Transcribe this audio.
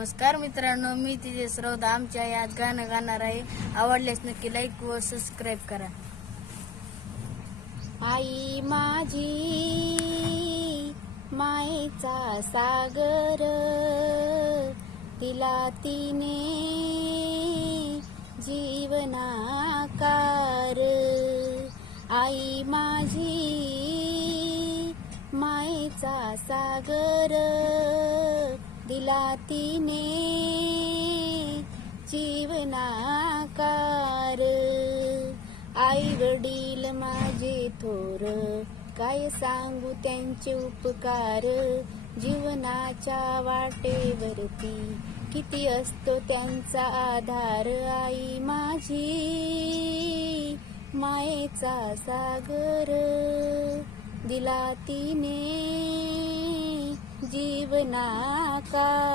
नमस्कार मित्रांनो, मी तिथे श्रद्धा आमच्या यात गाणं गाणार आहे. आवडल्यास नक्की लाईक व सबस्क्राईब करा. आई माझी मायेचा सागर, तिला तिने जीवनाकार. आई माझी मायेचा सागर, दिला तिने जीवनाकार. आई वडील माझे थोर, काय सांगू त्यांचे उपकार. जीवनाच्या वाटेवरती किती असतो त्यांचा आधार. आई माझी मायेचा सागर, दिला तिने जीवनाकार.